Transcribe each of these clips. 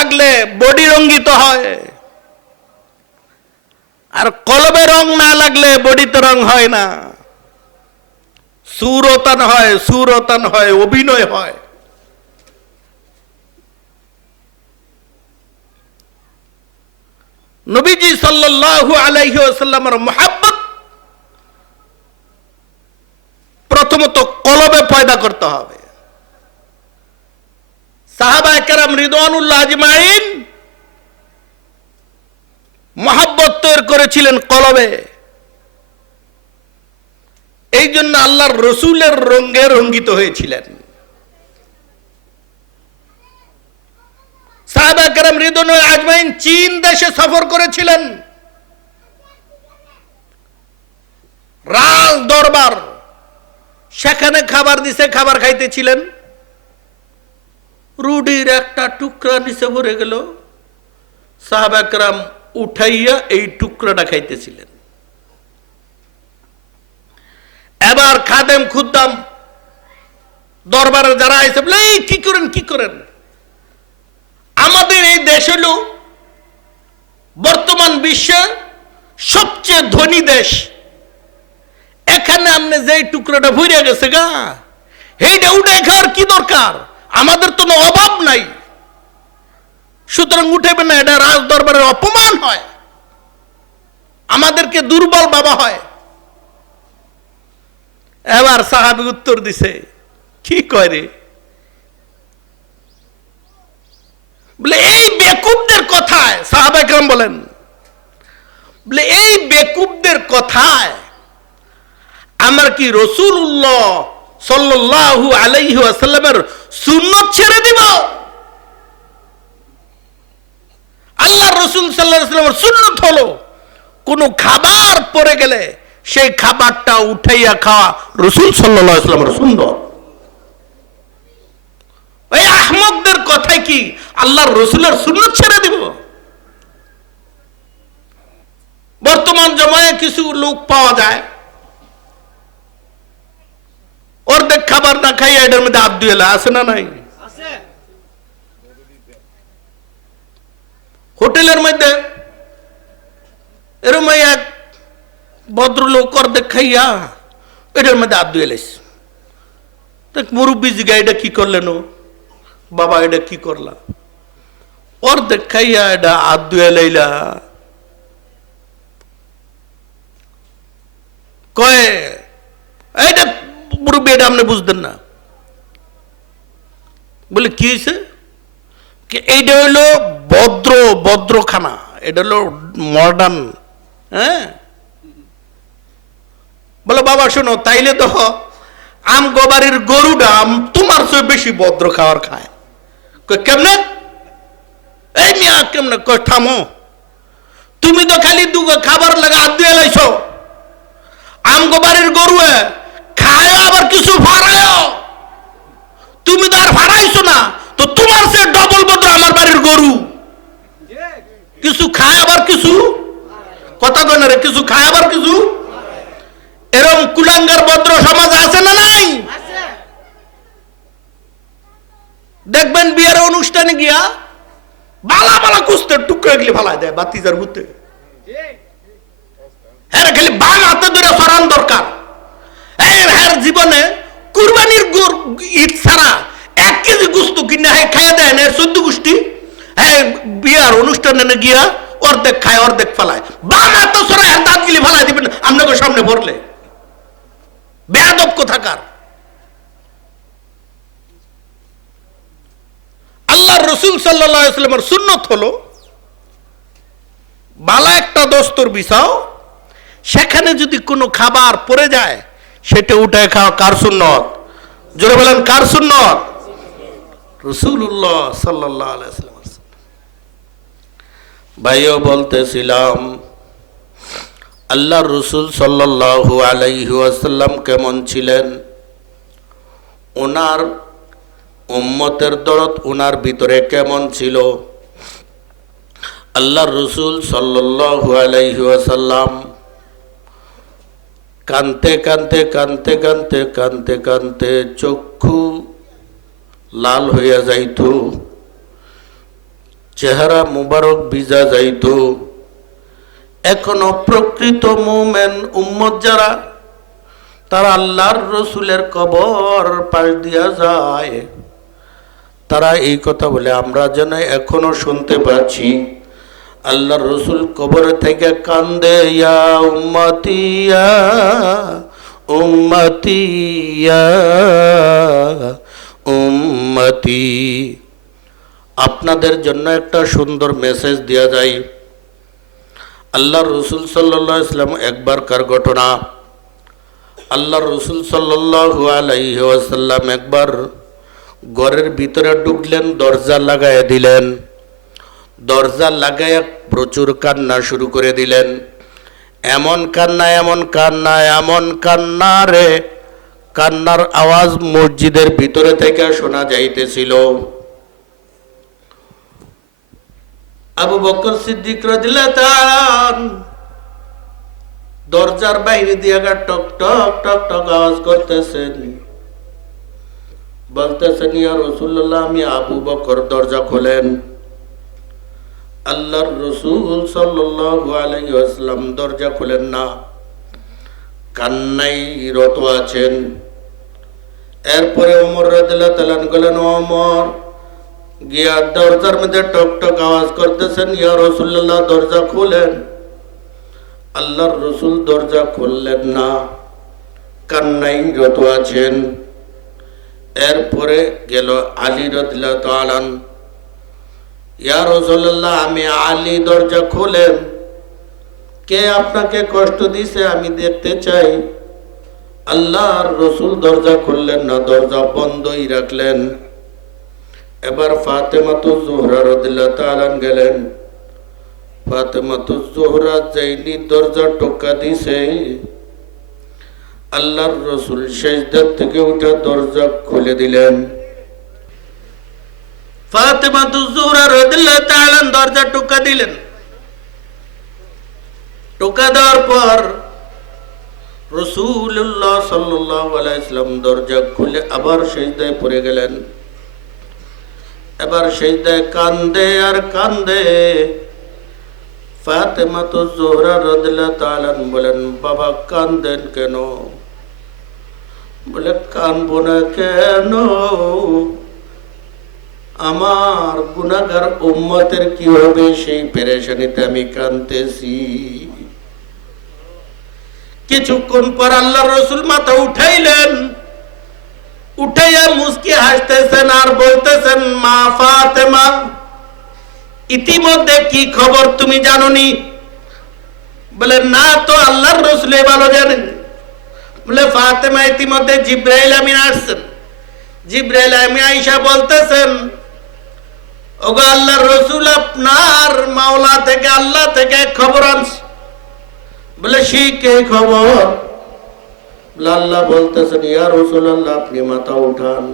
লাগলে বডি রঙ্গিত হয়। আর কলবে রং না লাগলে বডিতে রং হয় না। সুরতন হয় সুরতন হয়, অভিনয় হয়। নবীজি সাল্লাল্লাহু আলাইহি ওয়াসাল্লামের মোহাব্বত প্রথমত কলবে পয়দা করতে হবে। সাহাবা একরাম রিদওয়ানুল্লাহ আজমাইন মহাব্বত তৈরি করেছিলেন কলবে। এই জন্য আল্লাহর রসুলের রঙ্গে রঙ্গিত হয়েছিলেন। সাহাবা একরাম রিদওয়ানুল আজমাইন চীন দেশে সফর করেছিলেন। রাজ দরবার, সেখানে খাবার দিছে, খাবার খাইতেছিলেন। রুডির একটা টুকরা নিচে ভরে গেল। সাহাবাকরাম উঠাইয়া এই টুকরাটা খাইতেছিলেন। এবার খাদেম খুদ্দাম দরবারে যারা আইসে বলে "এই, কি করেন কি করেন? আমাদের এই দেশ হলো বর্তমান বিশ্বে সবচেয়ে ধনী দেশ। এখানে আপনি যে টুকরাটা ভুইরা গেছে গা এইটা উঠে খাওয়ার কি দরকার? আমাদের তো অভাব নাই। সুতরাং উঠেবে না, এটা রাজ দরবারের অপমান হয়। আমাদেরকে দুর্বল বাবা হয়। এবার সাহাবি উত্তর দিছে, কি করে বলে, এই বেকুবদের কথায় সাহাবাকরাম বলেন, বলে, এই বেকুবদের কথায় আমার কি রসুল রসুল্লাহ সাল্লাল্লাহু আলাইহি ওয়াসাল্লামের সুন্নত ছেড়ে দিব। আল্লাহ রসুল সাল্লাহ সাল্লামের সুন্নত হলো, কোনো খাবার পড়ে গেলে সেই খাবারটা উঠাইয়া খাওয়া রসুল সাল্লাহ সাল্লামের সুন্দর ওই আহমকদের কথায় কি আল্লাহর রসুলের সুন্নত ছেড়ে দিব? বর্তমান জমায় কিছু লোক পাওয়া যায় অর্ধেক খাবার না খাইয়া এটার মধ্যে হাত ধুয়েলা আছে না নাই? হোটেলের মধ্যে এরম এক ভদ্রলোক অর্ধেক খাইয়া এটার মধ্যে হাত ধুয়ে লাইস দেখ মুরব্বী জিগা এটা কি করলেন বাবা এটা কি করলা? অর্ধেক খাইয়া এটা হাত ধুয়ে লাইলা। কয়ে এইটা মুরব্বী এটা আপনি বুঝতেন না। বলে, কি হয়েছে? এইটা হইল ভদ্র, ভদ্রখানা। এটা হলো মডার্ন হ্যাঁ? বলে, বাবা, শোনো, তাইলে তো আম গোবারির গরুটা আম তোমার চেয়ে বেশি ভদ্র খাওয়ার খায়। কেমনে? এই মিয়া, কেমনে? কই, থামো। তুমি তো খালি দু খাবার লাগা হাত দিয়ে লাইছো। আমগো বাড়ির গরু খায় আবার কিছু ফাড়ায়। তুমি তো আর ফাড়াইছো না, তো তোমার সে ডবল বদ্র আমার বাড়ির গরু। কিছু খায় আবার কিছু? কথা কয় রে, কিছু খায় আবার কিছু? এরম কুলাঙ্গার ভদ্র সমাজ আছে না নাই? দেখবেন বিয়ের অনুষ্ঠানে গিয়া বালা বালা কুস্তে টুকরো এগুলি ফালাই দেয় বাতিজার হুতে হ্যাঁ খালি বাম হাতে ধরে সরান দরকার। হ্যাঁ হ্যাঁ জীবনে কুরবানির গুর ঈদ ছাড়া এক কেজি গুস্ত কিনে হ্যাঁ খাইয়া দেয় না। চোদ্দ গোষ্ঠী হ্যাঁ বিয়ার অনুষ্ঠানে গিয়া অর্ধেক খায়, অর্ধেক ফেলায়। বাম হাতে সরাই হ্যাঁ দাঁত গিলি ফেলাই দিবেন আপনাকে সামনে ভরলে বেয়াদব কোথাকার? আল্লাহ রসুল সাল্লামের সুন্নত হলো, বালা একটা দস্তর বিছাও, সেখানে যদি কোনো খাবার পড়ে যায় সেটা উঠে খাওয়া কার সুন্নত? জোরে বলেন, কার সুন্নত? রসুল্লাহ সাল্লাহ আলাইসাল্লাম ভাইও বলতেছিলাম আল্লাহ রসুল সাল্লাহু আলাইহি আসাল্লাম কেমন ছিলেন? ওনার উম্মতের দরদ ওনার ভিতরে কেমন ছিল? আল্লাহ রসুল সাল্লাহু আলাইহি আসাল্লাম কানতে কানতে কানতে কানতে কানতে কানতে চক্ষু লাল হইয়া যাইত। চেহারা মুবারক ভিজা যাইত। এখনও প্রকৃত মোমেন উম্মত যারা, তারা আল্লাহর রসুলের কবর পাশ দিয়া যায়। তারা এই কথা বলে, আমরা যেন এখনও শুনতে পাচ্ছি। আল্লাহর রসুল কবরে থেকে কান্দে উম্মতি। আপনাদের জন্য একটা সুন্দর মেসেজ দেওয়া যায় আল্লাহ রসুল সাল্লাহ ইসলাম একবারকার ঘটনা? আল্লাহ রসুল সাল্লাহু আলাইসাল্লাম একবার ঘরের ভিতরে ঢুকলেন, দরজা লাগাইয়া দিলেন। দরজা লাগাইয়া প্রচুর কান্না শুরু করে দিলেন। এমন কান্না এমন কান্না এমন কান্না রে। কান্নার আওয়াজ মসজিদের ভিতরে থেকে শোনা যাইতেছিল। আবু বকর সিদ্দিক রাদিল্লাহ দরজার বাইরে দিয়ে টক টক টক টক আওয়াজ করতেছেন। বলতেছেন, ইয়া রসুল্লাহ আমি আবু বকর দরজা খোলেন। আল্লাহর রসুল আলাইহি দরজা খুলেন না। কান্নাই রত আছেন। এরপরে অমর রাদিল্লাহ তালান গেলেন ওমর, গিয়া দরজার মধ্যে টক টক আওয়াজ করতেছেন, ইয়া রসুল্লাহ দরজা খুলেন। আল্লাহর রসুল দরজা খুললেন না। কান্নাই যত আছেন। এরপরে গেল আলী রদিল্লা তালান আমি আলী দরজা খোলেন কে আপনাকে কষ্ট দিছে আমি দেখতে চাই। আল্লাহর রসুল দরজা খুললেন না, দরজা বন্ধই রাখলেন। এবার ফাতেমা তো জোহরা রদিল্লা তালান গেলেন। ফাতেমা তো জোহরা যাইনি দরজা টোকা দিছে, আল্লাহর রসুল শেষদার থেকে উঠে দরজা খুলে দিলেন। ফাতেমা তো জোহরা রদিল্লা তালান দরজা টোকা দিলেন। টোকা দেওয়ার পর রসুল্লাহ সাল্লাহ আলাইসলাম দরজা খুলে আবার শেষদায় পড়ে গেলেন। এবার সেজদায় কান্দে আর কান্দে ফাতেমা তো জোহরা রদিল্লা তালান বলেন, বাবা, কান্দেন কেন? বলে, কানবো না কেন? আমার গুনাগার উম্মতের কি হবে? সেই পেরেশানিতে আমি কানতেছি কিছুক্ষণ পর আল্লাহ রসুল মাথা উঠাইলেন। উঠাইয়া মুসকি হাসতেছেন আর বলতেছেন, মা ফাতেমা, ইতিমধ্যে কি খবর তুমি জানোনি? বলে, না তো, আল্লাহর রসুলে ভালো জানেন। বলে, ফাতেমা, ইতিমধ্যে জিব্রাইল আমিন আসছেন। জিব্রাইল আমি আইসা বলতেছেন ওগো আল্লাহর রসুল আপনার মাওলা থেকে, আল্লাহ থেকে খবর আনছে। বলে কে খবর? আল্লাহ বলতেছেন, ইয়া রসুল্লাহ আপনি মাথা উঠান।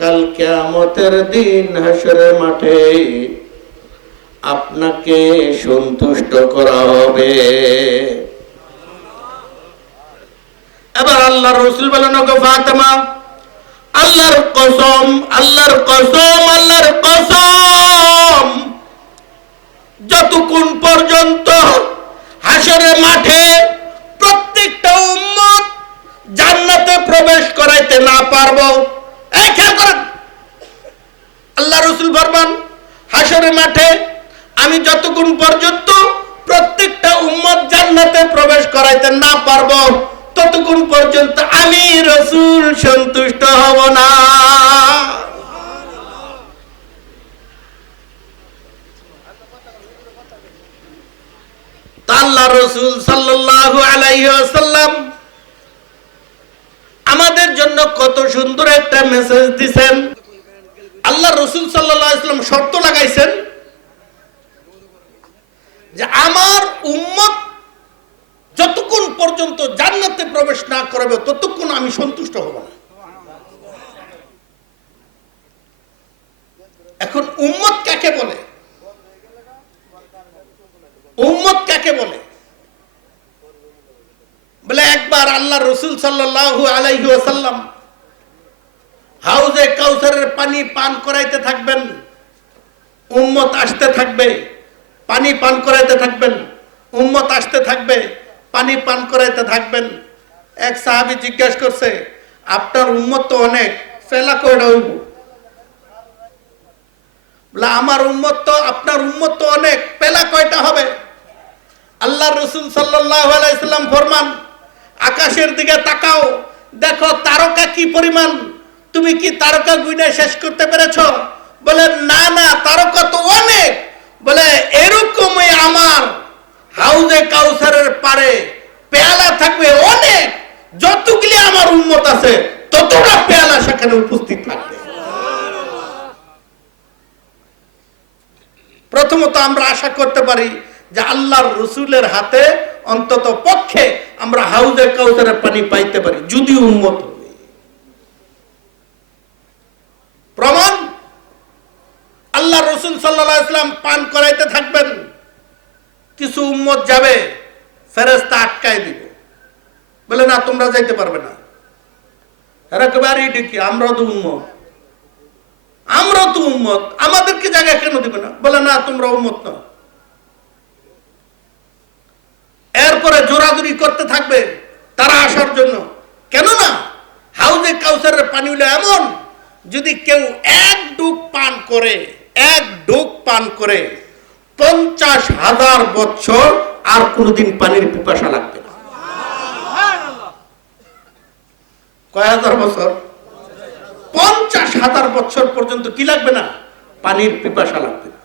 কাল কেমতের দিন হাসরের মাঠে আপনাকে সন্তুষ্ট করা হবে। এবার আল্লাহ রসুল বলেন ওকে ফাতেমা আল্লাহর কসম আল্লাহর কসম আল্লাহর কসম। যতক্ষণ পর্যন্ত হাসরের মাঠে প্রত্যেকটা উম্মত জান্নাতে প্রবেশ করাইতে না পারব, এই খেয়াল করেন। আল্লাহ রসুল ফরমান, হাসরের মাঠে আমি যতক্ষণ পর্যন্ত প্রত্যেকটা উম্মত জান্নাতে প্রবেশ করাইতে না পারব ততক্ষণ পর্যন্ত আমি রসুল সন্তুষ্ট হব না। আল্লাহ রসুল সাল্লাল্লাহু আলাইহি ওয়াসাল্লাম আমাদের জন্য কত সুন্দর একটা মেসেজ দিছেন। আল্লাহ রসুল ওয়াসাল্লাম শর্ত লাগাইছেন যে আমার উম্মত যতক্ষণ পর্যন্ত জান্নাতে প্রবেশ না করাবে, ততক্ষণ আমি সন্তুষ্ট হব না। এখন উম্মত কাকে বলে? উম্মত কাকে বলে? বলে, একবার আল্লাহ রসুল সাল্লাল্লাহু আলাইহি ওয়াসাল্লাম হাউজে কাউসারের পানি পান করাইতে থাকবেন, উম্মত আসতে থাকবে, পানি পান করাইতে থাকবেন, উম্মত আসতে থাকবে পানি পান করাইতে থাকবেন। এক সাহাবি জিজ্ঞাসা করছে, আপনার উম্মত তো অনেক, ফেলা কয়টা হইব আমার উম্মত তো, আপনার উম্মত তো অনেক পেলা কয়টা হবে? আল্লাহ রসুল আলাইসাল্লাম ফরমান, আকাশের দিকে তাকাও, দেখো তারকা কি পরিমাণ, তুমি কি তারকা গুইনে শেষ করতে পেরেছ? বলে, না না, তারকা তো অনেক। বলে কাউসারের পারে, পেয়ালা থাকবে অনেক, যতগুলি আমার উন্মত আছে ততটা পেয়ালা সেখানে উপস্থিত থাকবে। প্রথমত আমরা আশা করতে পারি যে আল্লাহর রসুলের হাতে অন্তত পক্ষে আমরা হাউজে কাউসারের পানি পাইতে পারি, যদি উন্মত প্রমাণ আল্লাহ রসুল সাল্লাহ ইসলাম পান করাইতে থাকবেন, কিছু উম্মত যাবে ফেরেস্তা আটকায় দিব। বলে, না, তোমরা যাইতে পারবে না। এরা কবে আর এইটা কি? আমরাও তো উম্মত। আমরা তো উম্মত। আমাদেরকে কেন দিবে না? বলে, না, তোমরা উম্মত না। এরপরে জোরাজুরি করতে থাকবে তারা আসার জন্য। কেন না হাউজে কাউসারের পানি হলো এমন, যদি কেউ এক ডুব পান করে, এক ডুব পান করে পঞ্চাশ হাজার বছর আর কোনোদিন পানির পিপাসা লাগবে না। কয় হাজার বছর? পঞ্চাশ হাজার বছর পর্যন্ত কি লাগবে না? পানির পিপাসা লাগবে না।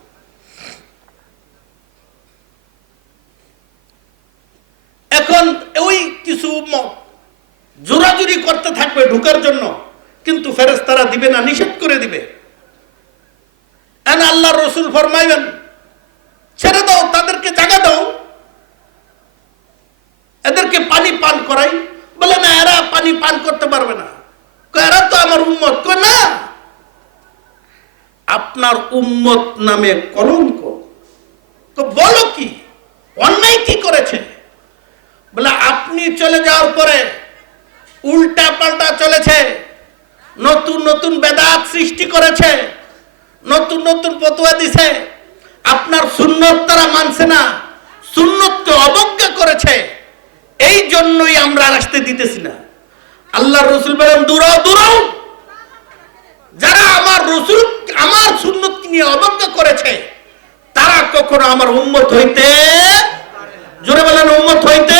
এখন ওই কিছু জোরাজুরি করতে থাকবে ঢুকার জন্য, কিন্তু ফেরেস তারা দিবে না, নিষেধ করে দিবে। আল্লাহ রসুল ফরমাইবেন, ছেড়ে দাও, তাদেরকে জায়গা দাও। এদেরকে পানি পান করাই। বলে, না, এরা পানি পান করতে পারবে না। এরা তো আমার উম্মত। কয়, না। আপনার উম্মত নামে কলঙ্ক। তো বলো কি? অন্যায় কি করেছে? বলে, আপনি চলে যাওয়ার পরে উল্টা পাল্টা চলেছে। নতুন নতুন বেদাত সৃষ্টি করেছে। নতুন নতুন পতুয়া দিছে। আপনার সুন্নত তারা মানছে না। সুন্নতকে অবজ্ঞা করেছে। এই জন্যই আমরা আসতে দিতেছি না। আল্লাহ রসুল বলেন, দূরাও দূরাও। যারা আমার রসুল, আমার সুন্নত নিয়ে অবজ্ঞা করেছে, তারা কখনো আমার উম্মত হইতে জোরে বলেন, উম্মত হইতে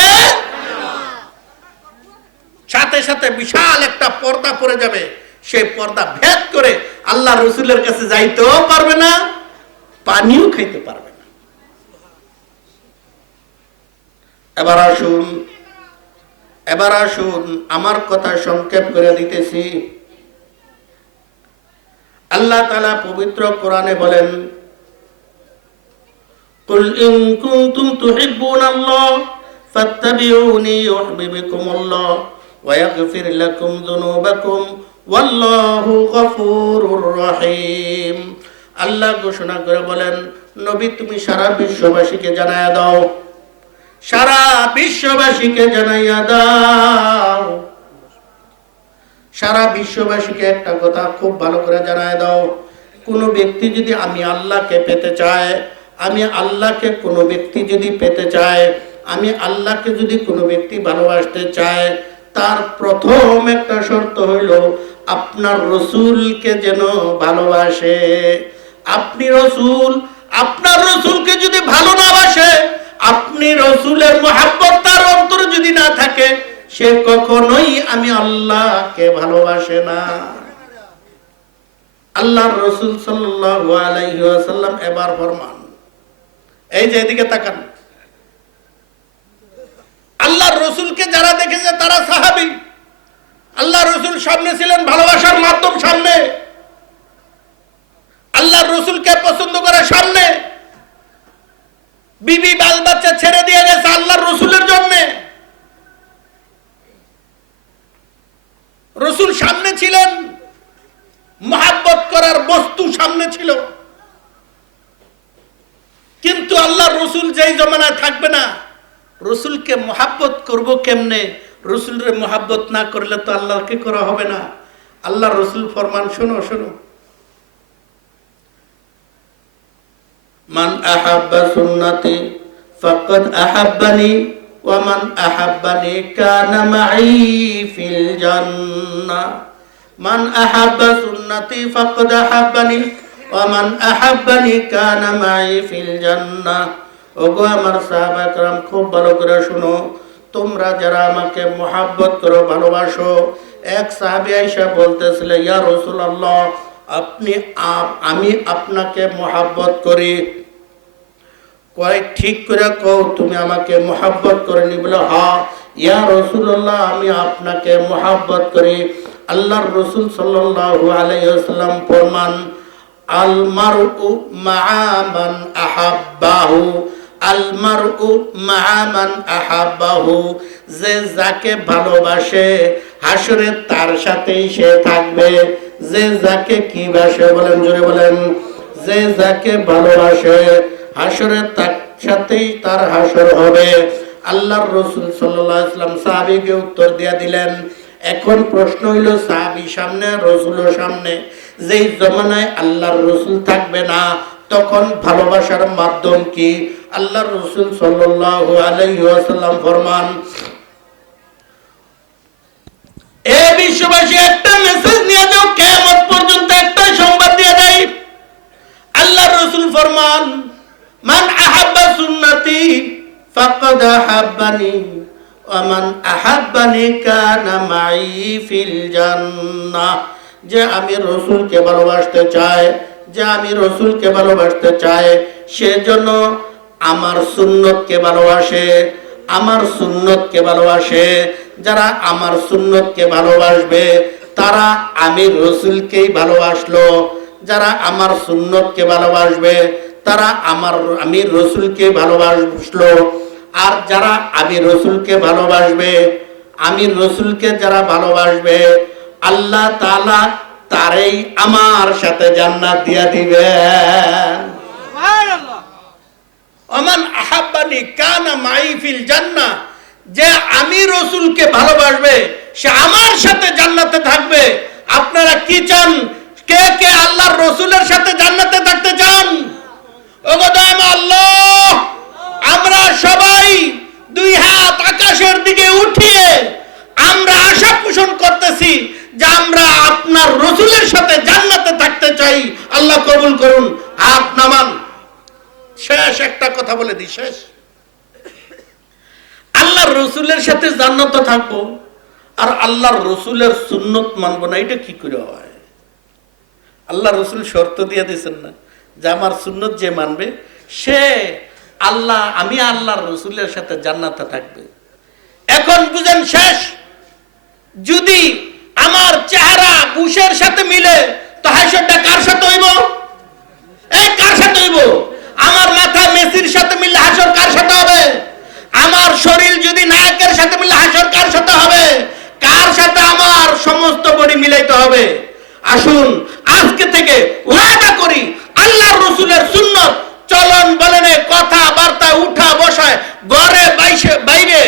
সাথে সাথে বিশাল একটা পর্দা পড়ে যাবে। সেই পর্দা ভেদ করে আল্লাহ রসুলের কাছে যাইতেও পারবে না, পানিও খাইতে পারবে না এবার আসুন এবার আসুন আমার কথা সংক্ষেপ করে দিতেছি আল্লাহ তালা পবিত্র কোরআনে বলেন قل إن كنتم تحبون الله فاتبعوني يحببكم الله ويغفر لكم ذنوبكم والله غفور رحيم আল্লাহ ঘোষণা করে বলেন নবী তুমি সারা বিশ্ববাসীকে জানায়া দাও সারা বিশ্ববাসীকে জানাইয়া দাও। সারা বিশ্ববাসীকে একটা কথা খুব ভালো করে জানায় দাও। কোনো ব্যক্তি যদি আমি আল্লাহকে পেতে চায়, আমি আল্লাহকে কোনো ব্যক্তি যদি পেতে চায়, আমি আল্লাহকে যদি কোনো ব্যক্তি ভালোবাসতে চায়, তার প্রথম একটা শর্ত হইল, আপনার রসুলকে যেন ভালোবাসে। আপনি রসুল, আপনার রসুলকে যদি ভালো না বাসে আপনি রসুলের মহাব্বত তার অন্তরে যদি না থাকে, সে কখনোই আমি আল্লাহকে ভালোবাসে না। আল্লাহর রসুল ওয়াসাল্লাম এবার ফরমান। এই যে এদিকে তাকান। আল্লাহর রসুলকে যারা দেখেছে তারা সাহাবী। আল্লাহ রসুল সামনে ছিলেন ভালোবাসার মাধ্যম সামনে। আল্লাহর রসুলকে পছন্দ করে সামনে। বিবি বাল বাচ্চা ছেড়ে দিয়ে গেছে আল্লাহর রসুলের জন্যে। রসুল সামনে ছিলেন, মহাব্বত করার বস্তু সামনে ছিল। কিন্তু আল্লাহ রসুল যেই জমানায় থাকবে না, রসুলকে মহাব্বত করব কেমনে? রসুলের মহাব্বত না করলে তো আল্লাহকে করা হবে না। আল্লাহ রসুল ফরমান, শোনো শোনো। মান আহাব্বা সুন্নতি ফাকাদ আহাব্বানি ওয়া মান আহাব্বানি কানা মাই ফিল জান্নাহ মান আহাব্বা সুন্নতি ফাকাদ আহাব্বানি ওয়া মান আহাব্বানি কানা মাই ফিল জান্নাহ ওগো আমার সাহাবা کرام খুব ভালো করে শোনো তোমরা যারা আমাকে মোহাব্বত করো ভালোবাসো এক সাহাবি আইসা বলতেছিল ইয়া রাসূলুল্লাহ আপনি আপ- আমি আপনাকে মোহাব্বত করি কয়, ঠিক করে কও, তুমি আমাকে মোহাব্বত করে নি বলে, হা, ইয়া রসুল্লাহ আমি আপনাকে মোহাব্বত করি। আল্লাহর রসুল সাল্লাল্লাহু আলাইহি ওয়াসাল্লাম ফরমান আল মারউ মাআ আহাব্বাহু আল মারউ মাআ আহাব্বাহু, যে যাকে ভালোবাসে, হাসরে তার সাথেই সে থাকবে। যে যাকে কি বাসে বলেন, জোরে বলেন, যে যাকে ভালোবাসে হাসরে তার সাথেই তার হাসর হবে। আল্লাহর রসুল সাল্লাম সাহাবিকে উত্তর দিয়া দিলেন, এখন প্রশ্ন হইল সাহাবি সামনে সামনে। যেই জমানায় আল্লাহর রসুল থাকবে না, তখন ভালোবাসার মাধ্যম কি? আল্লাহর রসুল সাল্লাহ আলাইসাল্লাম ফরমান, এ বিশ্ববাসী, একটা মেসেজ নিয়ে যাও কেমন পর্যন্ত একটা সংবাদ দিয়ে দেয় আল্লাহ রসুল ফরমান মান আহাব্বা সুন্নতি ফাকাদ আহাব্বানি ওয়ামান আহাব্বানি কানা মাই ফিল জান্নাহ। যে আমি রসুলকে ভালোবাসতে চাই, যে আমি রসুলকে ভালোবাসতে চাই সেজন্য আমার সুন্নতকে ভালোবাসে, আমার সুন্নতকে ভালোবাসে। যারা আমার সুন্নতকে ভালোবাসবে, তারা আমি রসুলকেই ভালোবাসলো। যারা আমার সুন্নতকে ভালোবাসবে, তারা আমার, আমি রসুলকে ভালোবাসলো। আর যারা আমি রসুলকে ভালোবাসবে আমি রসুলকে যারা ভালোবাসবে আল্লাহ তাআলা তারেই আমার সাথে জান্নাত দিয়া দিবেন অমান আহাব্বানি কানা মাই ফিল জান্নাহ। যে আমি রসুলকে ভালোবাসবে সে আমার সাথে জান্নাতে থাকবে। আপনারা কি চান? কে কে আল্লাহর রসুলের সাথে জান্নাতে থাকতে চান? ওগোদাম আল্লাহ! আমরা সবাই দুই হাত আকাশের দিকে উঠিয়ে আমরা আশা পোষণ করতেছি যে আমরা আপনার রসুলের সাথে জান্নাতে থাকতে চাই। আল্লাহ কবুল করুন। হাত নামান। শেষ একটা কথা বলে দি শেষ। আল্লাহর রসুলের সাথে জান্নাত থাকব আর আল্লাহর রসুলের সুন্নত মানবো না, এটা কি করে হয়? আল্লাহ রসুল শর্ত দিয়ে দিয়েছেন না যে আমার সুন্নত যে মানবে, সে আল্লাহ, আমি আল্লাহর রসুলের সাথে জান্নাতে থাকবে। এখন বুঝেন শেষ। যদি আমার চেহারা বুশের সাথে মিলে, তো কার সাথে হইব? এই কার সাথে হইব? আমার মাথা মেসির সাথে মিললে হাসর কার সাথে হবে? আমার শরীর যদি নায়কের সাথে মিললে হাসর কার সাথে হবে? কার সাথে আমার সমস্ত বডি মিলাইতে হবে? আসুন, আজকে থেকে ওয়াদা করি, আল্লাহর রসুলের সুন্নত চলন বলনে কথা বার্তা উঠা বসায়, ঘরে বাইরে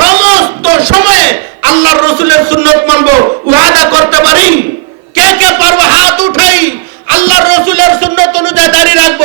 সমস্ত সময়ে আল্লাহর রসুলের সুন্নত মানবো, ওয়াদা করতে পারি। কে কে পারব হাত উঠাই, আল্লাহর রসুলের সুন্নত অনুযায়ী দাঁড়িয়ে রাখব।